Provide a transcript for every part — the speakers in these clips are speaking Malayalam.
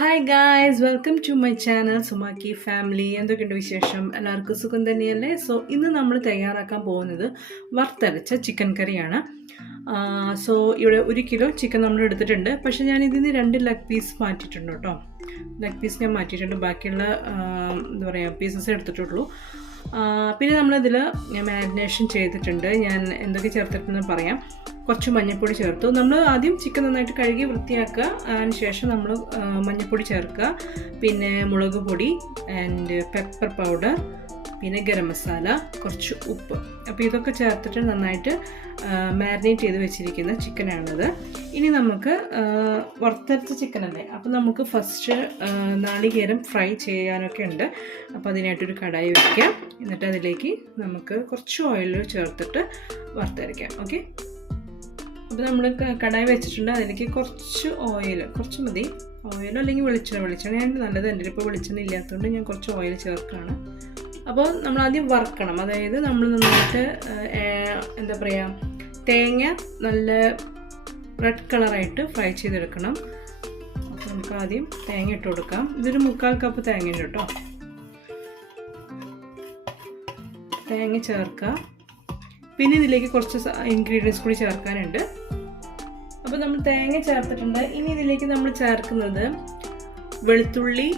Hi guys, welcome to my channel Sumakki family. എന്തൊക്കെയുണ്ട് വിശേഷം? എല്ലാവർക്കും സുഖം തന്നെയല്ലേ? സോ ഇന്ന് നമ്മൾ തയ്യാറാക്കാൻ പോകുന്നത് വറുത്തരച്ച ചിക്കൻ കറിയാണ്. സോ ഇവിടെ 1 കിലോ ചിക്കൻ നമ്മൾ എടുത്തിട്ടുണ്ട്. പക്ഷേ ഞാൻ ഇതിന് 2 ലെഗ് പീസ് മാറ്റിയിട്ടുണ്ട് കേട്ടോ. ലെഗ് പീസ് ഞാൻ മാറ്റിയിട്ടുണ്ട്, ബാക്കിയുള്ള എന്താ പറയുക പീസസ് എടുത്തിട്ടുള്ളൂ. പിന്നെ നമ്മളിതിൽ മാരിനേഷൻ ചെയ്തിട്ടുണ്ട്. ഞാൻ എന്തൊക്കെ ചേർത്തിട്ടെന്ന് പറയാം. കുറച്ച് മഞ്ഞൾപ്പൊടി ചേർത്തു. നമ്മൾ ആദ്യം ചിക്കൻ നന്നായിട്ട് കഴുകി വൃത്തിയാക്കുക. അതിന് ശേഷം നമ്മൾ മഞ്ഞൾപ്പൊടി ചേർക്കുക, പിന്നെ മുളക് പൊടി ആൻഡ് പെപ്പർ പൗഡർ, പിന്നെ ഗരം മസാല, കുറച്ച് ഉപ്പ്. അപ്പോൾ ഇതൊക്കെ ചേർത്തിട്ട് നന്നായിട്ട് മാരിനേറ്റ് ചെയ്ത് വെച്ചിരിക്കുന്ന ചിക്കനാണിത്. ഇനി നമുക്ക് വറുത്തരച്ച ചിക്കനല്ലേ, അപ്പോൾ നമുക്ക് ഫസ്റ്റ് നാളികേരം ഫ്രൈ ചെയ്യാനൊക്കെ ഉണ്ട്. അപ്പോൾ അതിനായിട്ടൊരു കടായി വയ്ക്കുക. എന്നിട്ട് അതിലേക്ക് നമുക്ക് കുറച്ച് ഓയിൽ ചേർത്തിട്ട് വറുത്തരയ്ക്കാം. ഓക്കെ, അപ്പോൾ നമ്മൾ കടായി വെച്ചിട്ടുണ്ട്. അതിലേക്ക് കുറച്ച് ഓയിൽ, കുറച്ച് മതി. ഓയിൽ അല്ലെങ്കിൽ വെളിച്ചെണ്ണയാണ് നല്ലത്. എൻ്റെ ഇപ്പോൾ വെളിച്ചെണ്ണ ഇല്ലാത്തതുകൊണ്ട് ഞാൻ കുറച്ച് ഓയിൽ ചേർക്കുകയാണ്. അപ്പോൾ നമ്മൾ ആദ്യം വറുക്കണം. അതായത് നമ്മൾ നന്നായിട്ട് എന്താ പറയുക, തേങ്ങ നല്ല റെഡ് കളറായിട്ട് ഫ്രൈ ചെയ്തെടുക്കണം. അപ്പോൾ നമുക്ക് ആദ്യം തേങ്ങ ഇട്ട് കൊടുക്കാം. ഇതൊരു 3/4 കപ്പ് തേങ്ങയുണ്ട് കേട്ടോ. തേങ്ങ ചേർക്കുക. പിന്നെ ഇതിലേക്ക് കുറച്ച് ഇൻഗ്രീഡിയൻസ് കൂടി ചേർക്കാനുണ്ട്. അപ്പോൾ നമ്മൾ തേങ്ങ ചേർത്തിട്ടുണ്ട്. ഇനി ഇതിലേക്ക് നമ്മൾ ചേർക്കുന്നത് വെളുത്തുള്ളി,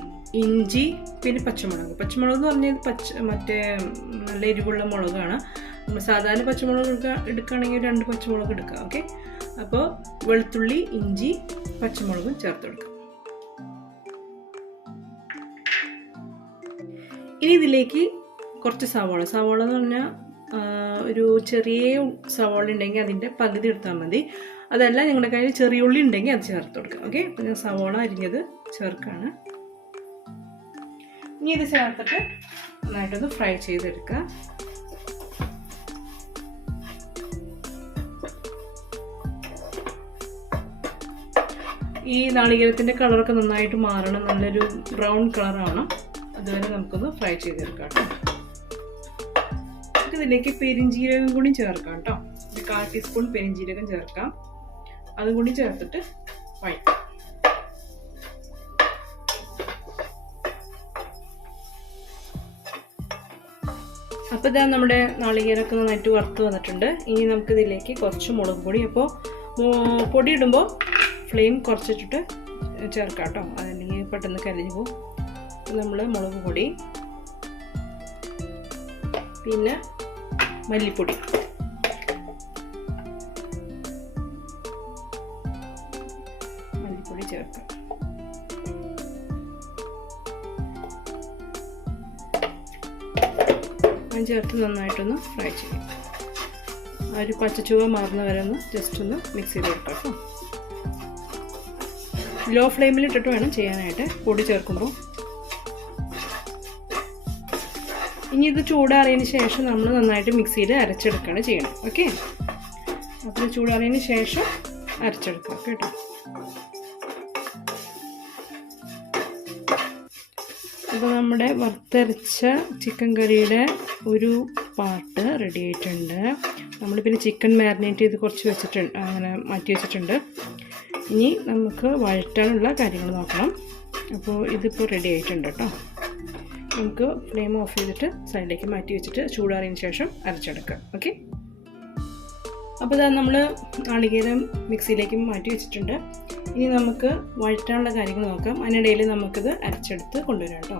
ഇഞ്ചി, പിന്നെ പച്ചമുളക്. പച്ചമുളക് എന്ന് പറഞ്ഞാൽ മറ്റേ നല്ല എരിവുള്ള മുളകാണ്. നമ്മൾ സാധാരണ പച്ചമുളക് എടുക്കുകയാണെങ്കിൽ 2 പച്ചമുളക് എടുക്കുക. ഓക്കെ, അപ്പോൾ വെളുത്തുള്ളി, ഇഞ്ചി, പച്ചമുളകും ചേർത്ത് കൊടുക്കുക. ഇനി ഇതിലേക്ക് കുറച്ച് സവാള എന്ന് പറഞ്ഞാൽ ഒരു ചെറിയ സവാള ഉണ്ടെങ്കിൽ അതിൻ്റെ പകുതി എടുത്താൽ മതി. അതല്ല നിങ്ങളുടെ കയ്യിൽ ചെറിയ ഉള്ളി ഉണ്ടെങ്കിൽ അത് ചേർത്ത് കൊടുക്കുക. ഓക്കെ, അപ്പോൾ ഞാൻ സവാള അരിഞ്ഞത് ചേർക്കുകയാണ്. ഇനി ഇത് ചേർത്തിട്ട് നന്നായിട്ടൊന്ന് ഫ്രൈ ചെയ്തെടുക്കുക. ഈ നാളികേരത്തിൻ്റെ കളറൊക്കെ നന്നായിട്ട് മാറണം, നല്ലൊരു ബ്രൗൺ കളറാവണം. അതുവരെ നമുക്കൊന്ന് ഫ്രൈ ചെയ്തെടുക്കാം കേട്ടോ. ഇതിലേക്ക് പെരിഞ്ജീരകം കൂടി ചേർക്കാം കേട്ടോ. ഒരു 1/4 ടീസ്പൂൺ പെരിഞ്ജീരകം ചേർക്കാം. അതും കൂടി ചേർത്തിട്ട് വഴറ്റാം. അപ്പോൾ ഇതാ നമ്മുടെ നാളികേരമൊക്കെ നന്നായിട്ട് വറുത്ത് വന്നിട്ടുണ്ട്. ഇനി നമുക്കിതിലേക്ക് കുറച്ച് മുളക് പൊടി. അപ്പോൾ പൊടി ഇടുമ്പോൾ ഫ്ലെയിം കുറച്ചിട്ടിട്ട് ചേർക്കാം കേട്ടോ, അതല്ലെങ്കിൽ പെട്ടെന്ന് കരിഞ്ഞു പോകും. നമ്മൾ മുളക് പൊടി, പിന്നെ മല്ലിപ്പൊടി, ചേർക്കാം. അത് ചേർത്ത് നന്നായിട്ടൊന്ന് ഫ്രൈ ചെയ്യാം. ആ ഒരു പച്ചച്ചുവ മാറുന്ന വരെ ഒന്ന് ജസ്റ്റ് ഒന്ന് മിക്സ് ചെയ്ത് കൊടുക്കാം കേട്ടോ. ലോ ഫ്ലെയിമിലിട്ടിട്ട് വേണം ചെയ്യാനായിട്ട് പൊടി ചേർക്കുമ്പോൾ. ഇനി ഇത് ചൂടാറിയതിന് ശേഷം നമ്മൾ നന്നായിട്ട് മിക്സിയിൽ അരച്ചെടുക്കുകയാണ് ചെയ്യണം. ഓക്കെ, അപ്പോൾ ചൂടാറിയതിന് ശേഷം അരച്ചെടുക്കാം കേട്ടോ. അപ്പോൾ നമ്മുടെ വറുത്തരച്ച ചിക്കൻ കറിയുടെ ഒരു പാർട്ട് റെഡി ആയിട്ടുണ്ട്. നമ്മൾ പിന്നെ ചിക്കൻ മാരിനേറ്റ് ചെയ്ത് കുറച്ച് വെച്ചിട്ടുണ്ട്, അങ്ങനെ മാറ്റി വെച്ചിട്ടുണ്ട്. ഇനി നമുക്ക് വഴറ്റാനുള്ള കാര്യങ്ങൾ നോക്കണം. അപ്പോൾ ഇതിപ്പോൾ റെഡി ആയിട്ടുണ്ട് കേട്ടോ. നമുക്ക് ഫ്ലെയിം ഓഫ് ചെയ്തിട്ട് സൈഡിലേക്ക് മാറ്റി വെച്ചിട്ട് ചൂടാറിയതിന് ശേഷം അരച്ചെടുക്കാം. ഓക്കെ, അപ്പോൾ ഇതാ നമ്മൾ നാളികേരം മിക്സിയിലേക്ക് മാറ്റി വെച്ചിട്ടുണ്ട്. ഇനി നമുക്ക് വഴറ്റാനുള്ള കാര്യങ്ങൾ നോക്കാം. അതിനിടയിൽ നമുക്കിത് അരച്ചെടുത്ത് കൊണ്ടുവരാം കേട്ടോ.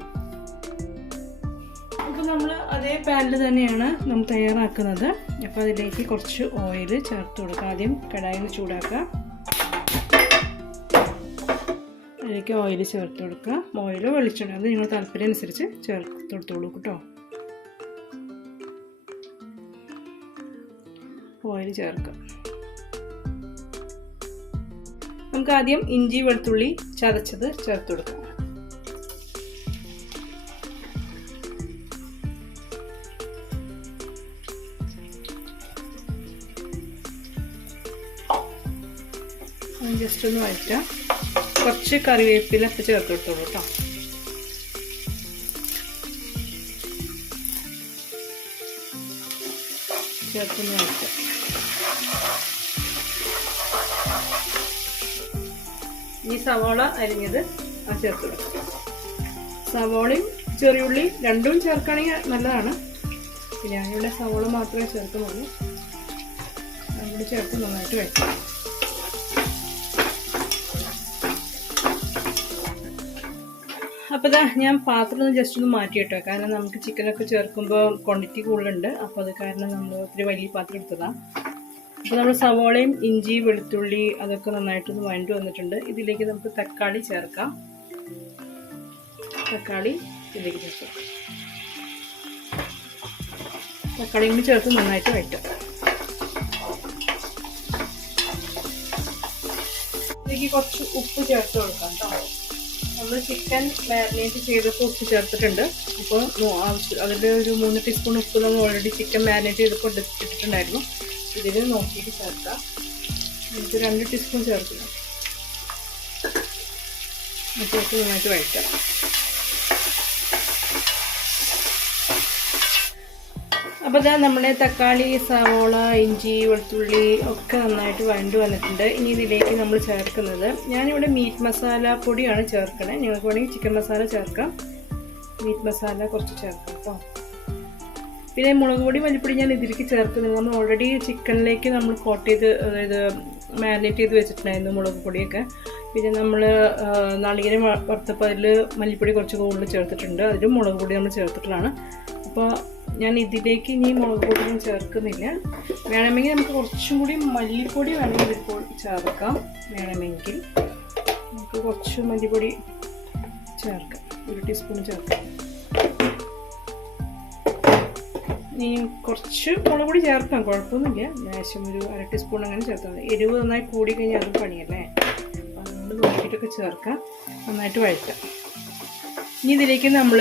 അപ്പോൾ നമ്മൾ അതേ പാനിൽ തന്നെയാണ് നമ്മൾ തയ്യാറാക്കുന്നത്. അപ്പോൾ അതിലേക്ക് കുറച്ച് ഓയിൽ ചേർത്ത് കൊടുക്കുക. ആദ്യം കടായിൽ ചൂടാക്കുക. അതിലേക്ക് ഓയിൽ ചേർത്ത് കൊടുക്കുക. ഓയിലോ വെളിച്ചെണ്ണ, അത് നിങ്ങൾ താല്പര്യം അനുസരിച്ച് ചേർത്ത് കൊടുത്തോളൂ കേട്ടോ. ഓയിൽ ചേർക്കുക. നമുക്ക് ആദ്യം ഇഞ്ചി വെളുത്തുള്ളി ചതച്ചത് ചേർത്ത് കൊടുക്കാം. ജസ്റ്റ് ഒന്ന് വഴറ്റാം. കുറച്ച് കറിവേപ്പില ചേർത്ത് കൊടുത്തോളൂ കേട്ടോ. ചേർത്തൊന്ന് വഴറ്റാം. ഈ സവാള അരിഞ്ഞത് ചേർത്ത് കൊടുക്കാം. സവോളയും ചെറിയുള്ളി രണ്ടും ചേർക്കുകയാണെങ്കിൽ നല്ലതാണ്. പിന്നെ ഞാനിവിടെ സവോള മാത്രമേ ചേർക്കുന്നുള്ളൂ. അതുകൂടി ചേർത്ത് നന്നായിട്ട് വയ്ക്കാം. അപ്പോൾ ഇതാ ഞാൻ പാത്രം ഒന്ന് ജസ്റ്റ് ഒന്ന് മാറ്റി കേട്ടോ, കാരണം നമുക്ക് ചിക്കനൊക്കെ ചേർക്കുമ്പോൾ ക്വാണ്ടിറ്റി കൂടുതലുണ്ട്. അപ്പോൾ അത് കാരണം നമ്മൾ ഒത്തിരി വലിയ പാത്രം എടുത്തതാണ്. അപ്പോൾ നമ്മൾ സവോളയും ഇഞ്ചി വെളുത്തുള്ളി അതൊക്കെ നന്നായിട്ടൊന്ന് വഴണ്ടി വന്നിട്ടുണ്ട്. ഇതിലേക്ക് നമുക്ക് തക്കാളി ചേർക്കാം. തക്കാളി ഇതിലേക്ക് ചേർക്കാം. തക്കാളി കൂടി ചേർത്ത് നന്നായിട്ട് വഴറ്റാം. ഇതിലേക്ക് കുറച്ച് ഉപ്പ് ചേർത്ത് കൊടുക്കാം കേട്ടോ. നമ്മൾ ചിക്കൻ മാരിനേറ്റ് ചെയ്തപ്പോൾ ഉപ്പ് ചേർത്തിട്ടുണ്ട്. അപ്പോൾ അതിൽ ഒരു 3 ടീസ്പൂൺ ഉപ്പ് നമ്മൾ ഓൾറെഡി ചിക്കൻ മാരിനേറ്റ് ചെയ്തപ്പോൾ ഇട്ടിട്ടുണ്ടായിരുന്നു. ഇതിൽ നോക്കിയിട്ട് ചേർക്കാം. നമുക്ക് 2 ടീസ്പൂൺ ചേർക്കണം. ചേർത്ത് നന്നായിട്ട് വഴറ്റാം. അപ്പോൾ ഇതാ നമ്മുടെ തക്കാളി സവോള ഇഞ്ചി വെളുത്തുള്ളി ഒക്കെ നന്നായിട്ട് വഴണ്ട് വന്നിട്ടുണ്ട്. ഇനി ഇതിലേക്ക് നമ്മൾ ചേർക്കുന്നത്, ഞാനിവിടെ മീറ്റ് മസാല പൊടിയാണ് ചേർക്കണേ. നിങ്ങൾക്ക് വേണമെങ്കിൽ ചിക്കൻ മസാല ചേർക്കാം. മീറ്റ് മസാല കുറച്ച് ചേർക്കാം കേട്ടോ. പിന്നെ മുളക് പൊടി മല്ലിപ്പൊടി ഞാൻ ഇതിലേക്ക് ചേർക്കുന്നത്, നമ്മൾ ഓൾറെഡി ചിക്കനിലേക്ക് നമ്മൾ കോട്ട് ചെയ്ത്, അതായത് മാരിനേറ്റ് ചെയ്ത് വെച്ചിട്ടുണ്ടായിരുന്നു മുളക് പൊടിയൊക്കെ. പിന്നെ നമ്മൾ നാളികേരം വറുത്തപ്പോൾ അതിൽ മല്ലിപ്പൊടി കുറച്ച് കൂടുതൽ ചേർത്തിട്ടുണ്ട്. അതിലും മുളക് പൊടി നമ്മൾ ചേർത്തിട്ടുള്ളതാണ്. അപ്പോൾ ഞാൻ ഇതിലേക്ക് ഇനി മുളക് പൊടിയും ചേർക്കുന്നില്ല. വേണമെങ്കിൽ നമുക്ക് കുറച്ചും കൂടി മല്ലിപ്പൊടി വേണമെങ്കിൽ ഇപ്പോൾ ചേർക്കാം. വേണമെങ്കിൽ നമുക്ക് കുറച്ച് മല്ലിപ്പൊടി ചേർക്കാം. 1 ടീസ്പൂൺ ചേർക്കാം. ഇനി കുറച്ച് മുളക് പൊടി ചേർക്കാം, കുഴപ്പമൊന്നുമില്ല. ലേശം ഒരു 1/2 ടീസ്പൂൺ അങ്ങനെ ചേർത്താൽ മതി. എരിവ് നന്നായി കൂടി കഴിഞ്ഞാൽ അതും പണിയല്ലേ. അപ്പോൾ അതുകൊണ്ട് നോക്കിയിട്ടൊക്കെ ചേർക്കാം. നന്നായിട്ട് വഴറ്റാം. ഇനി ഇതിലേക്ക് നമ്മൾ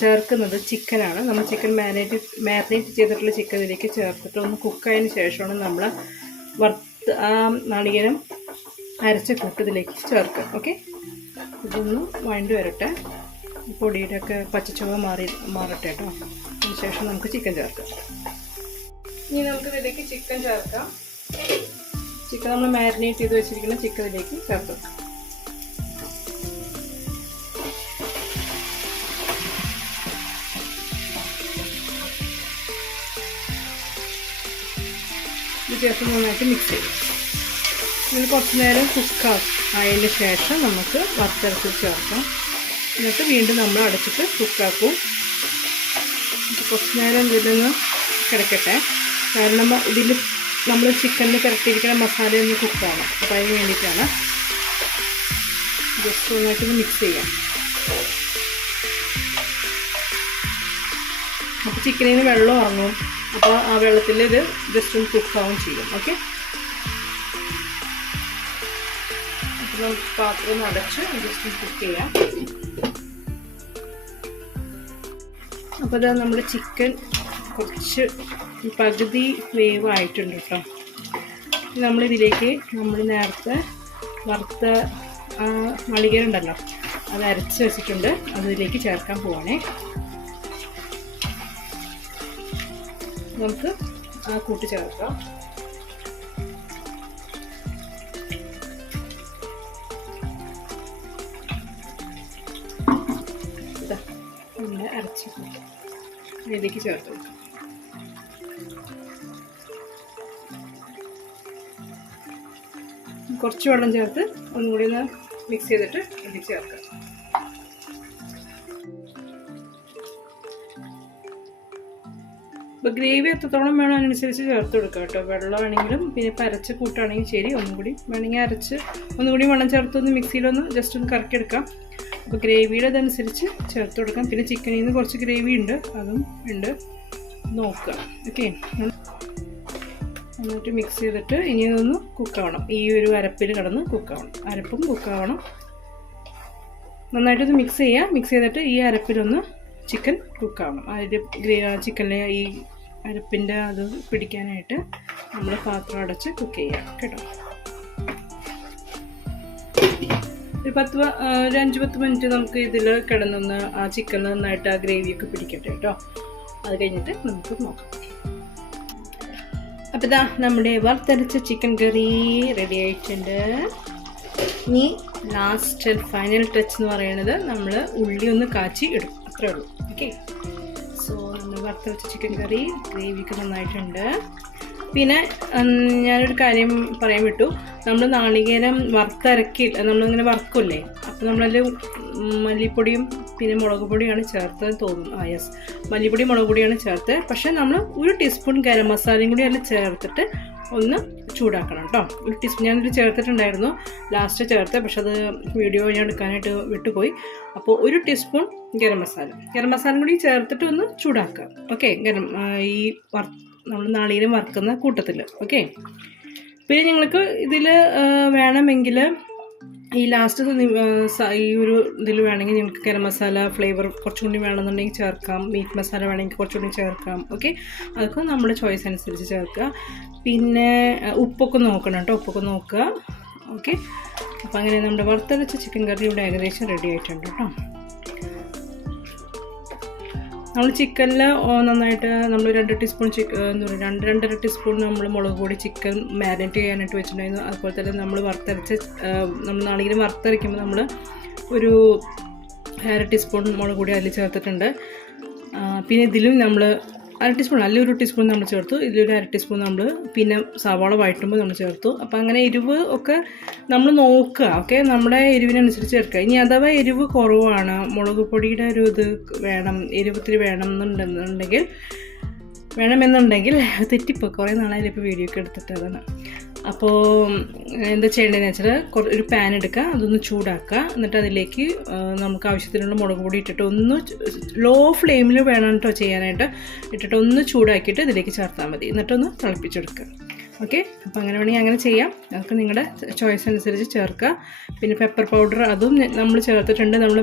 ചേർക്കുന്നത് ചിക്കനാണ്. നമ്മൾ ചിക്കൻ മാരിനേറ്റ് ചെയ്തിട്ടുള്ള ചിക്കൻ ഇതിലേക്ക് ചേർത്തിട്ട് ഒന്ന് കുക്കായതിന് ശേഷമാണ് നമ്മൾ നാളികേരം അരച്ച കൂട്ട് ഇതിലേക്ക് ചേർക്കുക. ഓക്കെ, ഇതൊന്ന് വഴണ്ടി വരട്ടെ. പൊടിയുടെ ഒക്കെ പച്ചച്ചുവ മാറട്ടെ കേട്ടോ. അതിനുശേഷം നമുക്ക് ചിക്കൻ ചേർക്കാം. ഇനി നമുക്ക് ഇതിലേക്ക് ചിക്കൻ ചേർക്കാം. ചിക്കൻ നമ്മൾ മാരിനേറ്റ് ചെയ്ത് വെച്ചിരിക്കുന്ന ചിക്കൻ ഇതിലേക്ക് ചേർത്ത് വെക്കാം. ഇത് ചേർത്ത് നന്നായിട്ട് മിക്സ് ചെയ്യും. ഇത് കുറച്ച് നേരം കുക്കായതിന് ശേഷം നമുക്ക് വറുത്തരച്ച് ചേർക്കാം. എന്നിട്ട് വീണ്ടും നമ്മൾ അടച്ചിട്ട് കുക്കാക്കും. കുറച്ച് നേരം ഇതിലൊന്ന് കിടക്കട്ടെ, കാരണം ഇതിൽ നമ്മൾ ചിക്കനിൽ പുരട്ടിയിരിക്കുന്ന മസാലയൊന്ന് കുക്കാണ്. അപ്പോൾ അതിന് വേണ്ടിയിട്ടാണ്. ജസ്റ്റ് നന്നായിട്ടൊന്ന് മിക്സ് ചെയ്യാം. അപ്പോൾ ചിക്കനിൽ നിന്ന് വെള്ളം ഇറങ്ങും. അപ്പോൾ ആ വെള്ളത്തിൽ ഇത് ജസ്റ്റ് ഒന്ന് കുക്കാവും ചെയ്യും. ഓക്കെ, അപ്പോൾ നമുക്ക് പാത്രം ഒന്ന് അടച്ച് ജസ്റ്റ് കുക്ക് ചെയ്യാം. അപ്പോൾ ഇതാ നമ്മുടെ ചിക്കൻ കുറച്ച് പകുതി വേവ് ആയിട്ടുണ്ട് കേട്ടോ. നമ്മളിതിലേക്ക് നമ്മൾ നേരത്തെ വറുത്ത നാളികേരം ഉണ്ടല്ലോ, അത് അരച്ച് വെച്ചിട്ടുണ്ട്. അതിലേക്ക് ചേർക്കാൻ പോവാണേ. നമുക്ക് ആ കൂട്ടി ചേർക്കാം. നമ്മുടെ അരച്ച് ഇതിലേക്ക് ചേർത്ത് കൊടുക്കാം. കുറച്ച് വെള്ളം ചേർത്ത് ഒന്നുകൂടി ഒന്ന് മിക്സ് ചെയ്തിട്ട് ഇതിലേക്ക് ചേർക്കാം. അപ്പോൾ ഗ്രേവി എത്രത്തോളം വേണം അതിനനുസരിച്ച് ചേർത്ത് കൊടുക്കാം കേട്ടോ. വെള്ളമാണെങ്കിലും പിന്നെ ഇപ്പോൾ അരച്ച കൂട്ടാണെങ്കിൽ ശരി, ഒന്നുകൂടി വേണമെങ്കിൽ അരച്ച് ഒന്നുകൂടി വെള്ളം ചേർത്തൊന്ന് മിക്സിയിലൊന്ന് ജസ്റ്റ് ഒന്ന് കറക്കിയെടുക്കാം. അപ്പോൾ ഗ്രേവിയുടെ അതനുസരിച്ച് ചേർത്ത് കൊടുക്കാം. പിന്നെ ചിക്കനിൽ നിന്ന് കുറച്ച് ഗ്രേവി ഉണ്ട്, അതും ഉണ്ട്, നോക്കുക. ഓക്കെ, എന്നിട്ട് മിക്സ് ചെയ്തിട്ട് ഇനി അതൊന്ന് കുക്കാവണം. ഈ ഒരു അരപ്പിൽ കിടന്ന് കുക്കാവണം. അരപ്പും കുക്കാവണം. നന്നായിട്ടൊന്ന് മിക്സ് ചെയ്യുക. മിക്സ് ചെയ്തിട്ട് ഈ അരപ്പിലൊന്ന് ചിക്കൻ കുക്കാവണം. അതിൽ ചിക്കനിലെ ഈ അരപ്പിൻ്റെ അത് പിടിക്കാനായിട്ട് നമ്മൾ പാത്രം അടച്ച് കുക്ക് ചെയ്യാം കേട്ടോ. ഒരു 5-10 മിനിറ്റ് നമുക്ക് ഇതിൽ കിടന്നൊന്ന് ആ ചിക്കൻ നന്നായിട്ട് ആ ഗ്രേവിയൊക്കെ പിടിക്കട്ടെ കേട്ടോ. അത് കഴിഞ്ഞിട്ട് നമുക്ക് നോക്കാം. അപ്പോൾ ഇതാ നമ്മുടെ വറുത്തരച്ച ചിക്കൻ കറി റെഡി ആയിട്ടുണ്ട്. ഇനി ലാസ്റ്റ് ഫൈനൽ ടച്ച് എന്ന് പറയുന്നത് നമ്മൾ ഉള്ളി ഒന്ന് കാച്ചി ഇടും, അത്രേ ഉള്ളൂ. ഓക്കെ, സോ നമ്മൾ വറുത്തരച്ച ചിക്കൻ കറി ഗ്രേവിക്ക് നന്നായിട്ടുണ്ട്. പിന്നെ ഞാനൊരു കാര്യം പറയാൻ വിട്ടു, നമ്മൾ നാളികേരം നമ്മളിങ്ങനെ വറുക്കില്ലേ, അപ്പോൾ നമ്മളതിൽ മല്ലിപ്പൊടിയും പിന്നെ മുളക് പൊടിയാണ് ചേർത്തത് തോന്നുന്നു. യെസ്, മല്ലിപ്പൊടി മുളക് പൊടിയാണ് ചേർത്തത്. പക്ഷേ നമ്മൾ 1 ടീസ്പൂൺ ഗരം മസാലയും കൂടി അതിൽ ചേർത്തിട്ട് ഒന്ന് ചൂടാക്കണം കേട്ടോ. 1 ടീസ്പൂൺ ഞാനിത് ചേർത്തിട്ടുണ്ടായിരുന്നു, ലാസ്റ്റ് ചേർത്ത്, പക്ഷെ അത് വീഡിയോ ഞാൻ എടുക്കാനായിട്ട് വിട്ടുപോയി. അപ്പോൾ 1 ടീസ്പൂൺ ഗരം മസാല കൂടി ചേർത്തിട്ട് ഒന്ന് ചൂടാക്കുക. ഓക്കെ, നമ്മൾ നാളികേരം വറുക്കുന്ന കൂട്ടത്തിൽ. ഓക്കെ, പിന്നെ നിങ്ങൾക്ക് ഇതിൽ വേണമെങ്കിൽ ഈ ലാസ്റ്റ് ഈ ഒരു ഇതിൽ വേണമെങ്കിൽ നിങ്ങൾക്ക് ഗരം മസാല ഫ്ലേവർ കുറച്ചും കൂടി വേണമെന്നുണ്ടെങ്കിൽ ചേർക്കാം, മീറ്റ് മസാല വേണമെങ്കിൽ കുറച്ചുകൂടി ചേർക്കാം. ഓക്കെ, അതൊക്കെ നമ്മുടെ ചോയ്സ് അനുസരിച്ച് ചേർക്കുക. പിന്നെ ഉപ്പൊക്കെ നോക്കണം കേട്ടോ, ഉപ്പൊക്കെ നോക്കുക. ഓക്കെ, അപ്പോൾ അങ്ങനെ നമ്മുടെ വറുത്തരച്ച ചിക്കൻ കറി ഇവിടെ ഏകദേശം റെഡി ആയിട്ടുണ്ട് കേട്ടോ. നമ്മൾ ചിക്കനിൽ നന്നായിട്ട് നമ്മൾ 2 ടീസ്പൂൺ എന്താ പറയുക 2.5 ടീസ്പൂൺ നമ്മൾ മുളക് പൊടി ചിക്കൻ മാരിനേറ്റ് ചെയ്യാനായിട്ട് വെച്ചിട്ടുണ്ടായിരുന്നു. അതുപോലെ തന്നെ നമ്മൾ നമ്മൾ നാളികേരം വറുത്തരയ്ക്കുമ്പോൾ നമ്മൾ ഒരു 1/2 ടീസ്പൂൺ മുളക് പൊടി അതിൽ ചേർത്തിട്ടുണ്ട്. പിന്നെ ഇതിലും നമ്മൾ 1/2 ടീസ്പൂൺ അല്ല 1 ടീസ്പൂൺ നമ്മൾ ചേർത്തു. ഇതിലൊരു 1/2 ടീസ്പൂൺ നമ്മൾ പിന്നെ സവാള വഴറ്റുമ്പോൾ നമ്മൾ ചേർത്തു. അപ്പോൾ അങ്ങനെ എരിവ് ഒക്കെ നമ്മൾ നോക്കുക. ഓക്കെ, നമ്മുടെ എരിവിനനുസരിച്ച് ചേർക്കുക. ഇനി അഥവാ എരിവ് കുറവാണ്, മുളക് പൊടിയുടെ ഒരു ഇത് വേണം, എരിവത്തിരി വേണമെന്നുണ്ടെങ്കിൽ തെറ്റിപ്പോൾ കുറേ നാളായാലും ഇപ്പോൾ വീഡിയോ ഒക്കെ എടുത്തിട്ട് അതാണ്. അപ്പോൾ എന്താ ചെയ്യേണ്ടതെന്ന് വെച്ചാൽ ഒരു പാൻ എടുക്കുക, അതൊന്ന് ചൂടാക്കുക. എന്നിട്ട് അതിലേക്ക് നമുക്ക് ആവശ്യത്തിനുള്ള മുളക് പൊടി ഇട്ടിട്ട് ഒന്ന് ലോ ഫ്ലെയിമിൽ വേണം കേട്ടോ ചെയ്യാനായിട്ട്, ഇട്ടിട്ട് ഒന്ന് ചൂടാക്കിയിട്ട് ഇതിലേക്ക് ചേർത്താൽ മതി. എന്നിട്ടൊന്ന് തിളപ്പിച്ചെടുക്കുക. ഓക്കെ, അപ്പോൾ അങ്ങനെ വേണമെങ്കിൽ അങ്ങനെ ചെയ്യാം. അതൊക്കെ നിങ്ങളുടെ ചോയ്സ് അനുസരിച്ച് ചേർക്കുക. പിന്നെ പെപ്പർ പൗഡർ അതും നമ്മൾ ചേർത്തിട്ടുണ്ട്. നമ്മൾ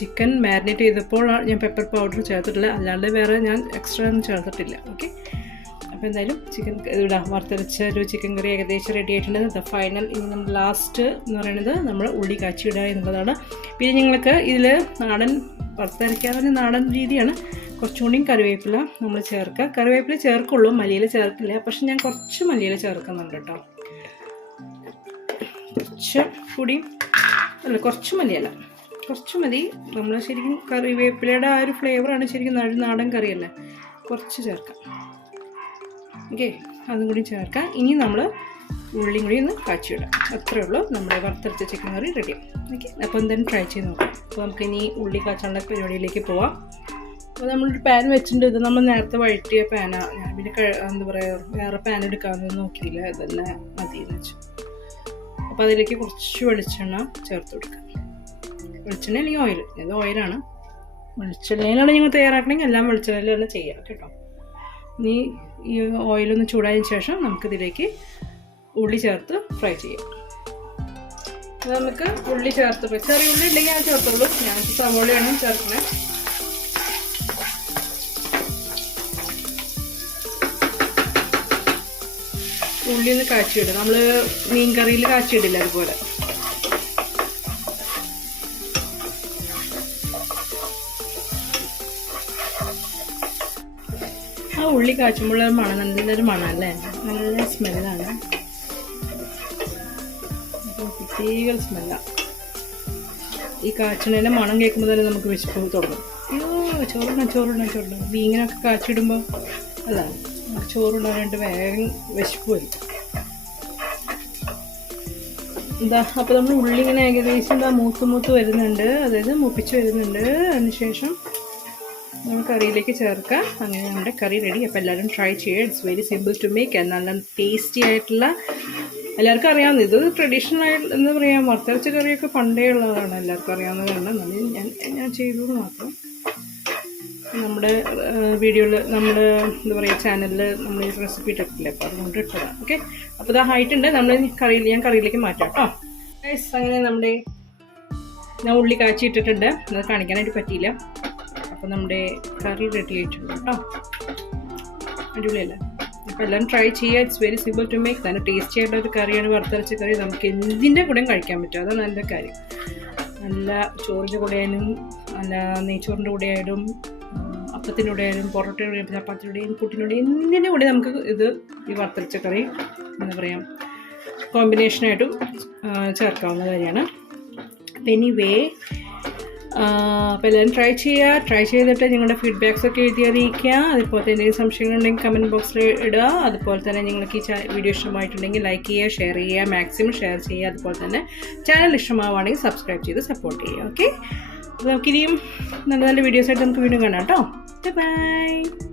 ചിക്കൻ മാരിനേറ്റ് ചെയ്തപ്പോൾ ഞാൻ പെപ്പർ പൗഡർ ചേർത്തിട്ടില്ല, അല്ലാണ്ട് വേറെ ഞാൻ എക്സ്ട്രാ ഒന്നും ചേർത്തിട്ടില്ല. ഓക്കെ, അപ്പോൾ എന്തായാലും വറുത്തരച്ച ഒരു ചിക്കൻ കറി ഏകദേശം റെഡി ആയിട്ടുണ്ട്. ഫൈനൽ ഇനി നമ്മൾ ലാസ്റ്റ് എന്ന് പറയുന്നത് നമ്മൾ ഉള്ളി കാച്ചിടുക എന്നുള്ളതാണ്. പിന്നെ നിങ്ങൾക്ക് ഇതിൽ വറുത്തരയ്ക്കാതെ നാടൻ രീതിയാണ്. കുറച്ചും കൂടിയും കറിവേപ്പില നമ്മൾ ചേർക്കുക. കറിവേപ്പില ചേർക്കുള്ളൂ, മല്ലിയില ചേർക്കില്ല. പക്ഷെ ഞാൻ കുറച്ച് മല്ലിയില ചേർക്കുന്നുണ്ട് കേട്ടോ, കുറച്ച് മല്ലിയില കുറച്ച് മതി. നമ്മൾ ശരിക്കും കറിവേപ്പിലയുടെ ആ ഒരു ഫ്ലേവറാണ് ശരിക്കും നാടൻ കറിയല്ലേ, കുറച്ച് ചേർക്കാം. ഓക്കെ, അതും കൂടി ചേർക്കാം. ഇനി നമ്മൾ ഉള്ളിയും കൂടി ഒന്ന് കാച്ചിയിടാം. അത്രയേ ഉള്ളൂ, നമ്മുടെ വറുത്തരച്ച ചിക്കൻ കറി റെഡിയാണ്. ഓക്കെ, അപ്പോൾ എന്തായാലും ട്രൈ ചെയ്ത് നോക്കാം. അപ്പോൾ നമുക്കിനി ഉള്ളി കാച്ചാനുള്ള പരിപാടിയിലേക്ക് പോവാം. അപ്പോൾ നമ്മളൊരു പാൻ വെച്ചിട്ടുണ്ട്. ഇത് നമ്മൾ നേരത്തെ വഴറ്റിയ പാനാണ്. ഞാൻ പിന്നെ എന്താ പറയുക വേറെ പാൻ എടുക്കാമെന്ന് നോക്കിയില്ല, ഇതന്നെ മതിയെന്ന് വെച്ചു. അപ്പോൾ അതിലേക്ക് കുറച്ച് വെളിച്ചെണ്ണ ചേർത്ത് കൊടുക്കാം. വെളിച്ചെണ്ണ അല്ലെങ്കിൽ ഓയിൽ, ഇത് ഓയിലാണ്. വെളിച്ചെണ്ണയിലാണ് നിങ്ങൾ തയ്യാറാക്കണമെങ്കിൽ എല്ലാം വെളിച്ചെണ്ണയിലാണ് ചെയ്യാം കേട്ടോ. ഇനി ഈ ഓയിലൊന്ന് ചൂടായതിന് ശേഷം നമുക്കിതിലേക്ക് ഉള്ളി ചേർത്ത് ഫ്രൈ ചെയ്യാം. അപ്പോൾ നമുക്ക് ഉള്ളി ചേർത്ത് ചെറിയ ഉള്ളി ഉണ്ടെങ്കിൽ ഞാൻ ചേർത്തുള്ളൂ, ഞാൻ സവോളയാണ് ചേർക്കുന്നത്. ഉള്ളി ഒന്ന് കാച്ചിയിടും, നമ്മൾ മീൻ കറിയിൽ കാച്ചിയിടില്ല അതുപോലെ. ആ ഉള്ളി കാച്ചുമ്പോൾ മണം നല്ലൊരു മണമല്ലേ, നല്ല സ്മെല്ലാണ്, പ്രത്യേക സ്മെല്ലാണ്. ഈ കാച്ചിനേൻ്റെ മണം കേൾക്കുമ്പോൾ തന്നെ നമുക്ക് വിശപ്പ് തുടങ്ങും. അയ്യോ ചോറിടണം. മീനിനൊക്കെ കാച്ചിടുമ്പോൾ അല്ല ചോറുണ്ടാകാനായിട്ട് വേഗം വിശപ്പ് വരും. അപ്പോൾ നമ്മൾ ഉള്ളി ഇങ്ങനെ ഏകദേശം മൂത്ത് വരുന്നുണ്ട്, അതായത് മൂപ്പിച്ച് വരുന്നുണ്ട്. അതിനുശേഷം നമ്മൾ കറിയിലേക്ക് ചേർക്കാം. അങ്ങനെ നമ്മുടെ കറി റെഡി. അപ്പോൾ എല്ലാവരും ട്രൈ ചെയ്യുക. It's very simple to make, നല്ല ടേസ്റ്റി ആയിട്ടുള്ള, എല്ലാവർക്കും അറിയാവുന്ന, ഇത് ട്രഡീഷണൽ ആയിട്ട് എന്താ പറയുക, വറുത്തരച്ച കറിയൊക്കെ പണ്ടേ ഉള്ളതാണ്, എല്ലാവർക്കും അറിയാവുന്നതാണ്. ഞാൻ ചെയ്തത് മാത്രം. നമ്മുടെ വീഡിയോയിൽ നമ്മുടെ എന്താ പറയുക ചാനലിൽ നമ്മൾ ഈ റെസിപ്പി ഇട്ടിട്ടില്ല, അപ്പോൾ അതുകൊണ്ട് ഇട്ടതാണ്. ഓക്കെ, അപ്പോൾ ഇത് ആയിട്ടുണ്ട്. ഞാൻ കറിയിലേക്ക് മാറ്റാം കേട്ടോ. അങ്ങനെ ഞാൻ ഉള്ളി കാച്ചി ഇട്ടിട്ടുണ്ട്, അത് കാണിക്കാനായിട്ട് പറ്റിയില്ല. അപ്പോൾ നമ്മുടെ കറി റെഡി ആയിട്ടുണ്ട് കേട്ടോ. അടിപൊളിയല്ലേ? അപ്പോൾ എല്ലാം ട്രൈ ചെയ്യുക. It's very simple to make. നല്ല ടേസ്റ്റി ആയിട്ടുള്ള ഒരു കറിയാണ് വറുത്തരച്ച കറി. നമുക്ക് എന്തിൻ്റെ കൂടെയും കഴിക്കാൻ പറ്റും, അതാണ് നല്ല കാര്യം. നല്ല ചോറിൻ്റെ കൂടെ ആയാലും, നല്ല നെയ്ച്ചോറിൻ്റെ കൂടെ ആയാലും, അപ്പത്തിൻ്റെ കൂടെ ആയാലും, പൊറോട്ടയുടെ കൂടെ, ചപ്പാത്തിയുടെയും പുട്ടിനുടെയും എന്തിൻ്റെ കൂടെ നമുക്ക് ഈ വറുത്തരച്ച കറി എന്താ പറയുക കോമ്പിനേഷനായിട്ടും ചേർക്കാവുന്ന കാര്യമാണ്. അപ്പോൾ എനിവേ അപ്പോൾ എല്ലാവരും ട്രൈ ചെയ്തിട്ട് നിങ്ങളുടെ ഫീഡ്ബാക്സൊക്കെ എഴുതി അറിയിക്കുക. അതുപോലെ തന്നെ എന്തെങ്കിലും സംശയങ്ങളുണ്ടെങ്കിൽ കമൻറ്റ് ബോക്സിൽ ഇടുക. അതുപോലെ തന്നെ നിങ്ങൾക്ക് ഈ വീഡിയോ ഇഷ്ടമായിട്ടുണ്ടെങ്കിൽ ലൈക്ക് ചെയ്യുക, ഷെയർ ചെയ്യുക, മാക്സിമം ഷെയർ ചെയ്യുക. അതുപോലെ തന്നെ ചാനൽ ഇഷ്ടമാവുകയാണെങ്കിൽ സബ്സ്ക്രൈബ് ചെയ്ത് സപ്പോർട്ട് ചെയ്യുക. ഓക്കെ, അപ്പോൾ നമുക്കിനിയും നല്ല നല്ല വീഡിയോസായിട്ട് നമുക്ക് വീണ്ടും കാണാം കേട്ടോ. ബൈ.